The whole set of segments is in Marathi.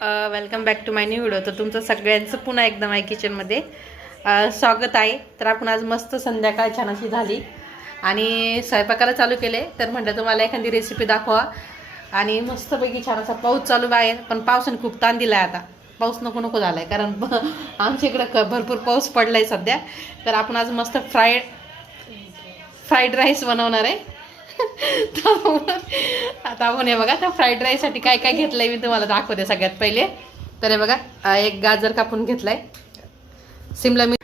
Welcome back to my new video तर तुमचं सगळ्यांचं पुन्हा एकदा माय किचनमध्ये स्वागत आहे. तर आपण आज मस्त संध्याकाळ छान अशी झाली. आणि स्वयंपाकाला चालू केले. तर म्हटलं तुम्हाला एखादी रेसिपी दाखवा. आणि मस्तपैकी छान असा पाऊस चालू बाहेर पण पावसाने खूप ताण दिला आहे आता. पाऊस नको नको झाला आहे कारण ब- आमच्या इकडं क- भरपूर पाऊस पडला आहे सध्या. तर आपण आज मस्त फ्राईड फ्राईड राईस बनवणार आहे. आता आपण हे बघा त्या फ्राईड राईससाठी काय काय घेतलंय मी तुम्हाला दाखवते सगळ्यात पहिले. तर हे बघा एक गाजर कापून घेतलाय. सिमला मिर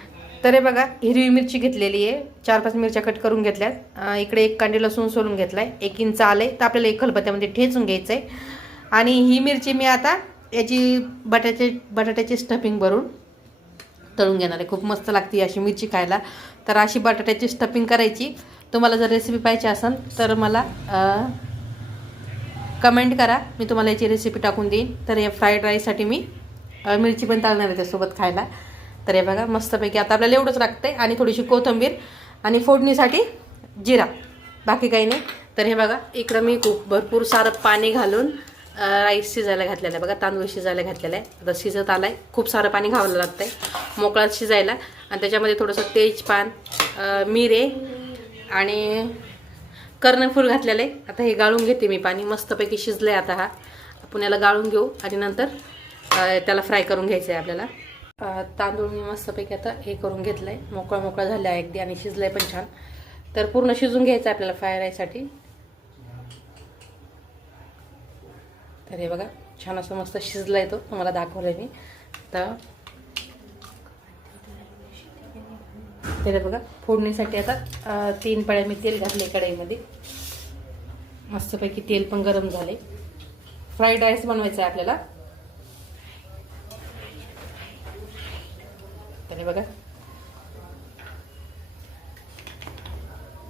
तर हे बघा हिरवी मिरची घेतलेली आहे. चार पाच मिरच्या कट करून घेतल्यात. इकडे एक कांडी लसूण सोलून घेतलाय. एक इंच आहे तर आपल्याला एक खलबत्त्यामध्ये ठेचून घ्यायचंय. आणि ही मिरची मी आता याची बटाटे बटाट्याची स्टफिंग भरून तळून घेणार आहे. खूप मस्त लागते अशी मिरची खायला. तर अशी बटाट्याची स्टफिंग करायची. तुम्हाला जर रेसिपी पाहिजे असेल तर मला कमेंट करा. मी तुम्हाला याची रेसिपी टाकून देईन. तर या फ्राईड राईससाठी मी मिरची पण तळणार आहे त्यासोबत खायला. तर हे बघा मस्तपैकी आता आपल्याला एवढंच लागतं आहे आणि थोडीशी कोथिंबीर आणि फोडणीसाठी जिरा. बाकी काही नाही. तर हे बघा इकडं मी खूप भरपूर सारं पाणी घालून राईस शिजायला घातलेला आहे. बघा तांदूळ शिजायला घातलेला आहे. आता शिजत आला आहे खूप सारं पाणी घालावं लागतं आहे मोकळात शिजायला. आणि त्याच्यामध्ये थोडंसं तेजपान मिरे आणि कर्णफूल घातलेलं आहे. आता हे गाळून घेते मी पाणी. मस्तपैकी शिजलं आहे आता हा. आपण याला गाळून घेऊ आणि नंतर त्याला फ्राय करून घ्यायचं आहे आपल्याला. तांदूळ मी मस्तपैकी आता हे करून घेतलं आहे मोकळा मोकळा झाला आहे अगदी आणि शिजलं आहे पण छान. तर पूर्ण शिजून घ्यायचं आहे आपल्याला फ्राय राईससाठी. तर हे बघा छान असं मस्त शिजला येतो तुम्हाला दाखवलं आहे मी. तर तर बघा फोडणीसाठी आता तीन पळ्या मी तेल घातले कढईमध्ये. मस्तपैकी तेल पण गरम झाले फ्राईड राईस बनवायचा आहे आपल्याला. तर बघा.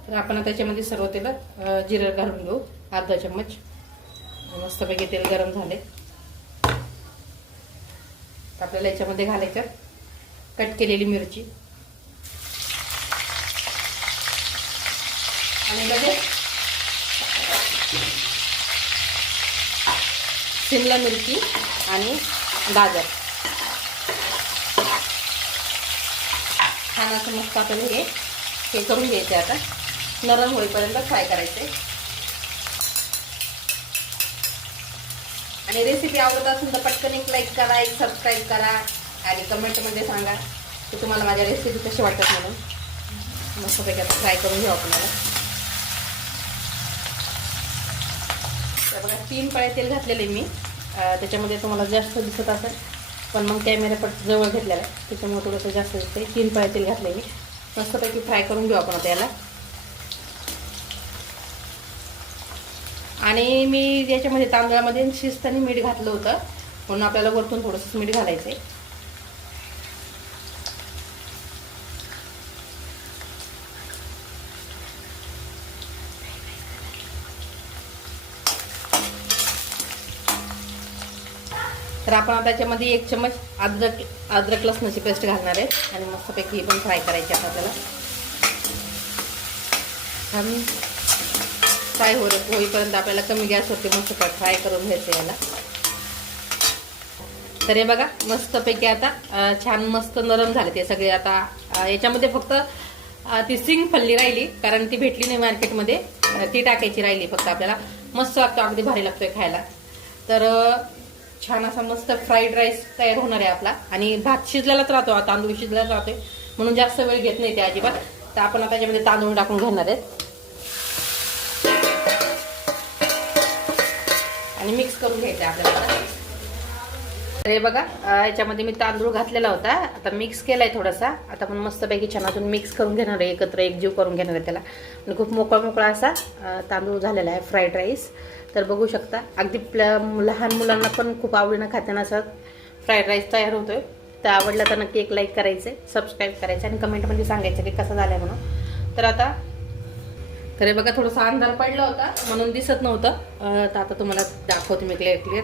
तर आपण त्याच्यामध्ये सर्व तेल जिरं घालून घेऊ अर्धा चम्मच. मस्तपैकी तेल गरम झाले. आपल्याला याच्यामध्ये घालायचं. कट केलेली मिरची. आणि लगेच शिमला मिरची आणि गाजर. छान असं मस्त आपण हे हे करून घ्यायचे आता. नरम होईपर्यंत फ्राय करायचे. आणि रेसिपी आवडत असेल तर पटकन एक लाईक करा एक सबस्क्राईब करा आणि कमेंटमध्ये सांगा की तुम्हाला माझ्या रेसिपी कशी वाटतात म्हणून. मस्तपैकी आता फ्राय करून घेऊ आपल्याला. तर बघा तीन पळे तेल घातलेले मी. त्याच्यामध्ये तुम्हाला जास्त दिसत असेल पण मग कॅमेरा पट जवळ घेतलेला आहे. त्याच्यामुळे थोडंसं जास्त दिसते तीन पळे तेल घातले मी. मस्तपैकी फ्राय करून घेऊ आपण आता याला. आणि मी याच्यामध्ये तांदळामध्ये शिजताना मीठ घातलं होतं. म्हणून आपल्याला वरतून थोडंसं मीठ घालायचं आहे तर आपण आता त्याच्यामध्ये एक चमच अद्रक अद्रक लसणाची पेस्ट घालणार आहे. आणि मस्तपैकी पण फ्राय करायची आता आपल्याला. आणि फ्राय हो होईपर्यंत आपल्याला कमी गॅसवरती मस्त फ्राय करून घ्यायचं याला. तर हे बघा मस्तपैकी आता छान मस्त नरम झाले ते सगळे आता. याच्यामध्ये फक्त ती सिंग फल्ली राहिली कारण ती भेटली नाही मार्केटमध्ये. ती टाकायची राहिली फक्त आपल्याला. मस्त लागतो अगदी भारी लागतोय खायला. तर छान असा मस्त फ्राईड राईस तयार होणार आहे आपला. आणि भात शिजलेलाच राहतो तांदूळ शिजलेलाच राहतोय. म्हणून जास्त वेळ घेत नाही ते अजिबात. तर आपण आता त्याच्यामध्ये तांदूळ टाकून घेणार आहेत. आणि मिक्स करून घ्यायचं आहे आपल्याला आता. हे बघा याच्यामध्ये मी तांदूळ घातलेला होता. आता मिक्स केलाय थोडासा. आता आपण मस्तपैकी छान अजून मिक्स करून घेणार आहे एकत्र एकजीव करून घेणार आहे त्याला. आणि खूप मोकळा मोकळा असा तांदूळ झालेला आहे फ्राईड राईस तर बघू शकता अगदी प्ल- लहान मुलांना पण खूप आवडीनं खाताना असं फ्राईड राईस तयार होतोय. तर आवडला तर नक्की एक लाईक करायचं सबस्क्राईब करायचं आणि कमेंटमध्ये सांगायचं की कसं झालं म्हणून. तर आता तर हे बघा थोडासा अंधार पडला होता म्हणून दिसत नव्हतं. तर आता तुम्हाला दाखवते मी क्लिअर क्लिअर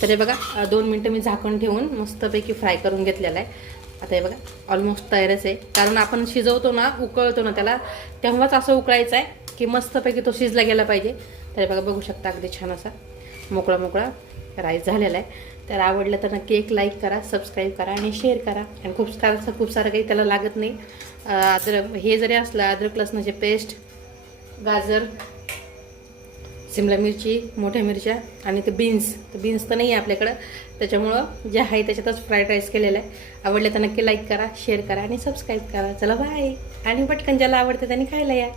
तर हे बघा दोन मिनटं मी झाकण ठेवून मस्तपैकी फ्राय करून घेतलेला आहे. आता हे बघा ऑलमोस्ट तयारच आहे. कारण आपण शिजवतो ना उकळतो ना त्याला तेव्हाच असं उकळायचं आहे की मस्तपैकी तो शिजला गेला पाहिजे. तर हे बघा बघू शकता अगदी छान असा मोकळा मोकळा राईस झालेला आहे. तर आवडलं तर नक्की एक लाईक करा सबस्क्राईब करा आणि शेअर करा. आणि खूप सारं खूप सारं काही त्याला लागत नाही. अद्रक हे जरी असलं अद्रक लसणाची पेस्ट गाजर शिमला मिरची मोठ्या मिरच्या आणि ते बीन्स तर बीन्स तर नाही आहे आपल्याकडं. त्याच्यामुळं जे आहे त्याच्यातच फ्राईड राईस केलेला आहे. आवडलं तर नक्की लाईक करा शेअर करा आणि सबस्क्राईब करा. चला बाय आणि पटकन ज्याला आवडतं त्यांनी खायला या.